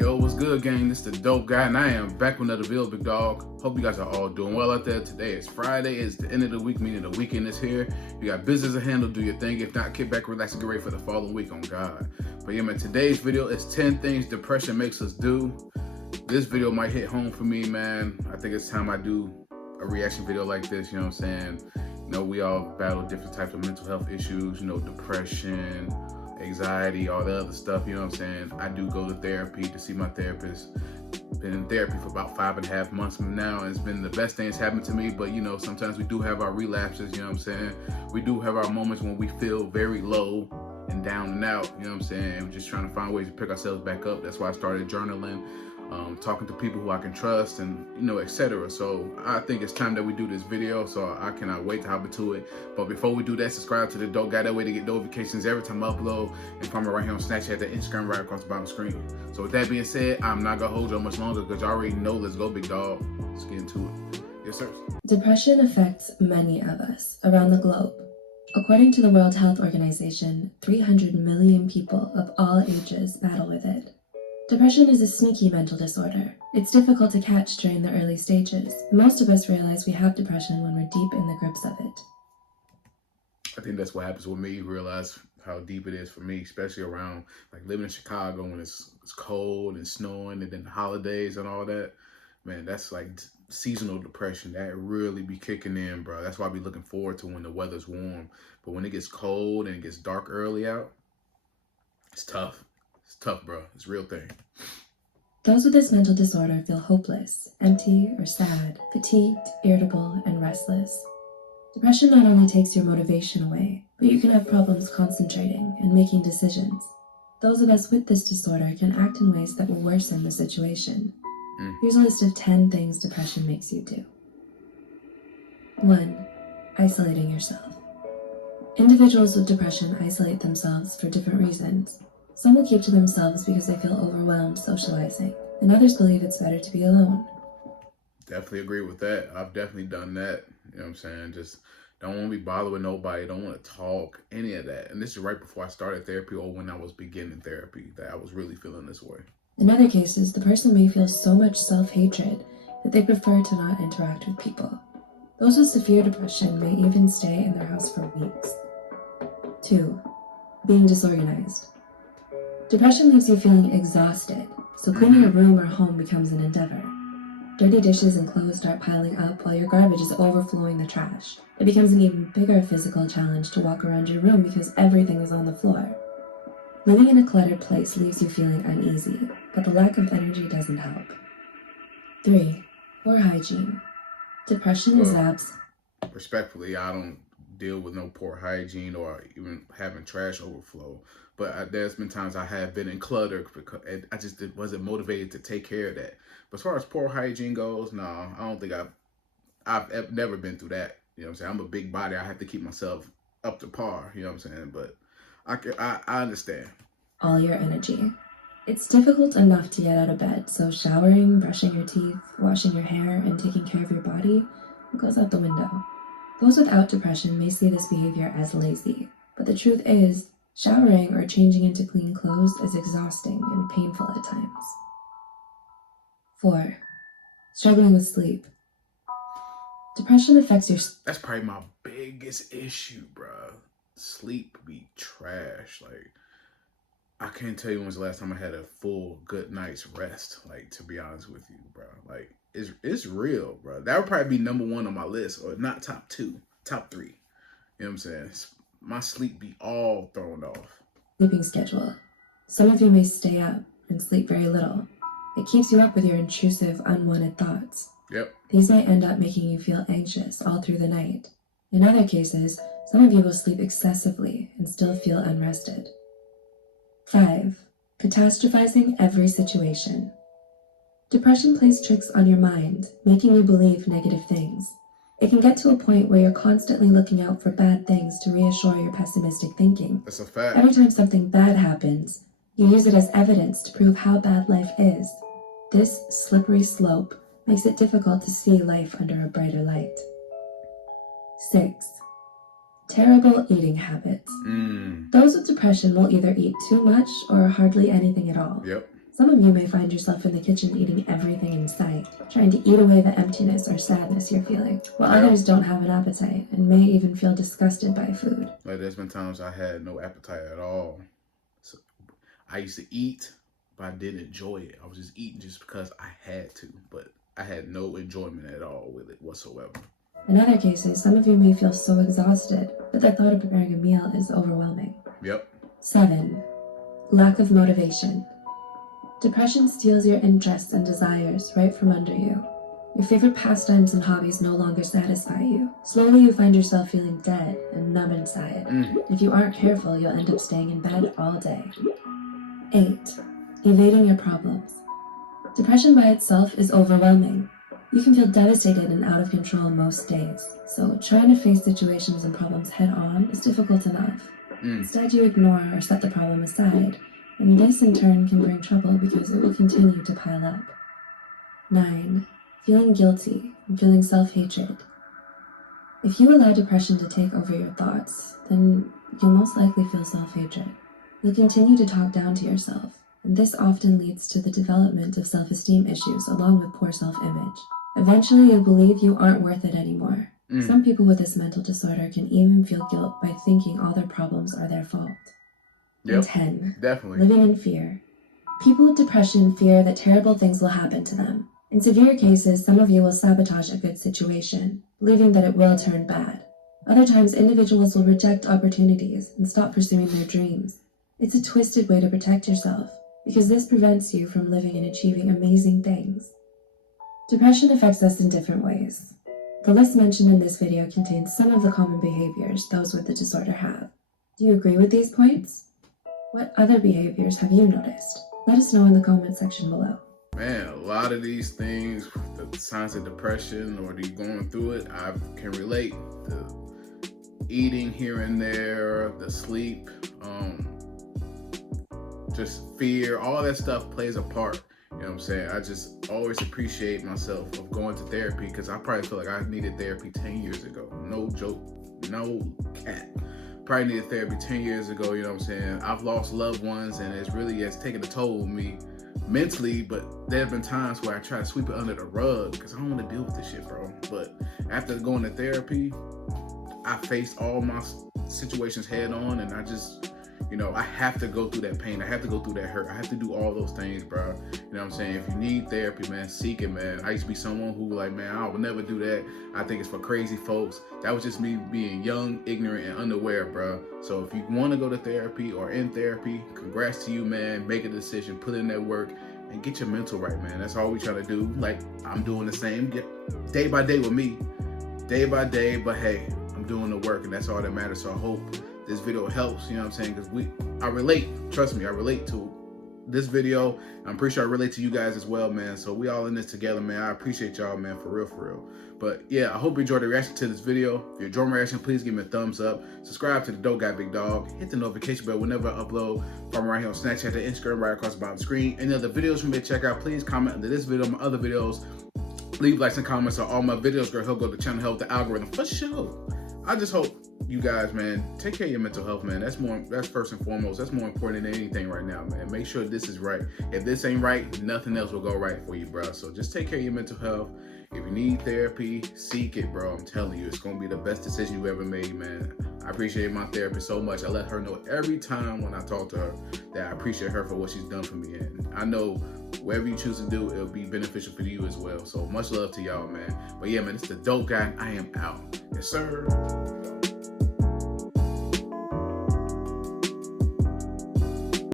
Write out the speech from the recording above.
Yo, what's good, gang? This is the Dope Guy, and I am back with another video, big dog. Hope you guys are all doing well out there. Today is Friday. It's the end of the week, meaning the weekend is here. You got business to handle, do your thing. If not, kick back, relax, and get ready for the following week on God. But yeah, man, today's video is 10 things depression makes us do. This video might hit home for me, man. I think it's time I do a reaction video like this, you know what I'm saying? You know, we all battle different types of mental health issues, you know, depression, anxiety, all the other stuff, you know what I'm saying? I do go to therapy to see my therapist. Been in therapy for about 5.5 months now, and it's been the best thing that's happened to me. But you know, sometimes we do have our relapses, you know what I'm saying? We do have our moments when we feel very low and down and out, you know what I'm saying? We're just trying to find ways to pick ourselves back up. That's why I started journaling, talking to people who I can trust, and you know, etc. So I think it's time that we do this video, so I cannot wait to hop into it. But before we do that, subscribe to the Dope Guy, that way to get notifications every time I upload, and find me right here on Snapchat, the Instagram right across the bottom screen. So with that being said, I'm not gonna hold you much longer because you already know. Let's go, big dog. Let's get into it. Yes, sir. Depression affects many of us around the globe. According to the World Health Organization, 300 million people of all ages battle with it. Depression is a sneaky mental disorder. It's difficult to catch during the early stages. Most of us realize we have depression when we're deep in the grips of it. I think that's what happens with me. You realize how deep it is for me, especially around like living in Chicago when it's cold and snowing, and then the holidays and all that. Man, that's like seasonal depression. That really be kicking in, bro. That's why I be looking forward to when the weather's warm. But when it gets cold and it gets dark early out, it's tough. It's tough, bro. It's a real thing. Those with this mental disorder feel hopeless, empty or sad, fatigued, irritable, and restless. Depression not only takes your motivation away, but you can have problems concentrating and making decisions. Those of us with this disorder can act in ways that will worsen the situation. Here's a list of 10 things depression makes you do. 1. Isolating yourself. Individuals with depression isolate themselves for different reasons. Some will keep to themselves because they feel overwhelmed socializing, and others believe it's better to be alone. Definitely agree with that. I've definitely done that. You know what I'm saying? Just don't want to be bothered with nobody. Don't want to talk, any of that. And this is right before I started therapy or when I was beginning therapy that I was really feeling this way. In other cases, the person may feel so much self-hatred that they prefer to not interact with people. Those with severe depression may even stay in their house for weeks. 2. Being disorganized. Depression leaves you feeling exhausted, so cleaning your room or home becomes an endeavor. Dirty dishes and clothes start piling up while your garbage is overflowing the trash. It becomes an even bigger physical challenge to walk around your room because everything is on the floor. Living in a cluttered place leaves you feeling uneasy, but the lack of energy doesn't help. 3. Poor hygiene. Depression is Respectfully, I don't deal with no poor hygiene or even having trash overflow. But there's been times I have been in clutter because I just wasn't motivated to take care of that. But as far as poor hygiene goes, no, I don't think I've never been through that. You know what I'm saying? I'm a big body. I have to keep myself up to par. You know what I'm saying? But I understand. All your energy. It's difficult enough to get out of bed, so showering, brushing your teeth, washing your hair, and taking care of your body goes out the window. Those without depression may see this behavior as lazy, but the truth is, showering or changing into clean clothes is exhausting and painful at times. 4. Struggling with sleep. Depression affects your... That's probably my biggest issue, bro. Sleep be trash. Like, I can't tell you when's the last time I had a full good night's rest. Like, to be honest with you, bro. Like, it's real, bro. That would probably be number 1 on my list, or not top 2, top 3. You know what I'm saying? My sleep be all thrown off. Sleeping schedule. Some of you may stay up and sleep very little. It keeps you up with your intrusive, unwanted thoughts. Yep. These may end up making you feel anxious all through the night. In other cases, some of you will sleep excessively and still feel unrested. 5. Catastrophizing every situation. Depression plays tricks on your mind, making you believe negative things. It can get to a point where you're constantly looking out for bad things to reassure your pessimistic thinking. That's a fact. Every time something bad happens, you use it as evidence to prove how bad life is. This slippery slope makes it difficult to see life under a brighter light. 6. Terrible eating habits. Those with depression will either eat too much or hardly anything at all. Yep. Some of you may find yourself in the kitchen eating everything in sight, trying to eat away the emptiness or sadness you're feeling, while others don't have an appetite and may even feel disgusted by food. Like, there's been times I had no appetite at all. So I used to eat, but I didn't enjoy it. I was just eating just because I had to, but I had no enjoyment at all with it whatsoever. In other cases, some of you may feel so exhausted that the thought of preparing a meal is overwhelming. Yep. 7. Lack of motivation. Depression steals your interests and desires right from under you. Your favorite pastimes and hobbies no longer satisfy you. Slowly you find yourself feeling dead and numb inside. If you aren't careful, you'll end up staying in bed all day. 8. Evading your problems. Depression by itself is overwhelming. You can feel devastated and out of control most days, so trying to face situations and problems head on is difficult enough. Instead, you ignore or set the problem aside, and this in turn can bring trouble because it will continue to pile up. 9. Feeling guilty and feeling self-hatred. If you allow depression to take over your thoughts, then you'll most likely feel self-hatred. You'll continue to talk down to yourself, and this often leads to the development of self-esteem issues along with poor self-image. Eventually, you'll believe you aren't worth it anymore. Some people with this mental disorder can even feel guilt by thinking all their problems are their fault. Yep. 10. Definitely. Living in fear. People with depression fear that terrible things will happen to them. In severe cases, some of you will sabotage a good situation, believing that it will turn bad. Other times, individuals will reject opportunities and stop pursuing their dreams. It's a twisted way to protect yourself, because this prevents you from living and achieving amazing things. Depression affects us in different ways. The list mentioned in this video contains some of the common behaviors those with the disorder have. Do you agree with these points? What other behaviors have you noticed? Let us know in the comment section below. Man, a lot of these things, the signs of depression or you going through it, I can relate. The eating here and there, the sleep, just fear, all that stuff plays a part. You know what I'm saying? I just always appreciate myself of going to therapy because I probably feel like I needed therapy 10 years ago. No joke, no cap. Probably needed therapy 10 years ago, you know what I'm saying? I've lost loved ones and it's taken a toll on me mentally, but there have been times where I try to sweep it under the rug because I don't want to deal with this shit, bro. But after going to therapy, I faced all my situations head on and I just, you know, I have to go through that pain. I have to go through that hurt. I have to do all those things, bro. You know what I'm saying? If you need therapy, man, seek it, man. I used to be someone who like, man, I would never do that. I think it's for crazy folks. That was just me being young, ignorant, and unaware, bro. So if you want to go to therapy or in therapy, congrats to you, man. Make a decision, put in that work, and get your mental right, man. That's all we try to do. Like, I'm doing the same day by day with me. Day by day, but hey, I'm doing the work, and that's all that matters. So I hope this video helps, you know what I'm saying? Because I relate, trust me, I relate to this video. I'm pretty sure I relate to you guys as well, man. So we all in this together, man. I appreciate y'all, man, for real. But yeah, I hope you enjoyed the reaction to this video. If you enjoyed my reaction, please give me a thumbs up. Subscribe to the Dope Guy Big Dog. Hit the notification bell whenever I upload from right here on Snapchat and Instagram, right across the bottom of the screen. Any other videos you may check out, please comment under this video, my other videos. Leave likes and comments on all my videos, girl. Help go to the channel, help the algorithm for sure. I just hope you guys, man, take care of your mental health, man. That's first and foremost. That's more important than anything right now, man. Make sure this is right. If this ain't right, nothing else will go right for you, bro. So just take care of your mental health. If you need therapy, seek it, bro. I'm telling you, it's gonna be the best decision you ever made, man. I appreciate my therapist so much. I let her know every time when I talk to her that I appreciate her for what she's done for me. And I know whatever you choose to do, it'll be beneficial for you as well. So much love to y'all, man. But yeah, man, it's the Dope Guy. I am out. Yes, sir.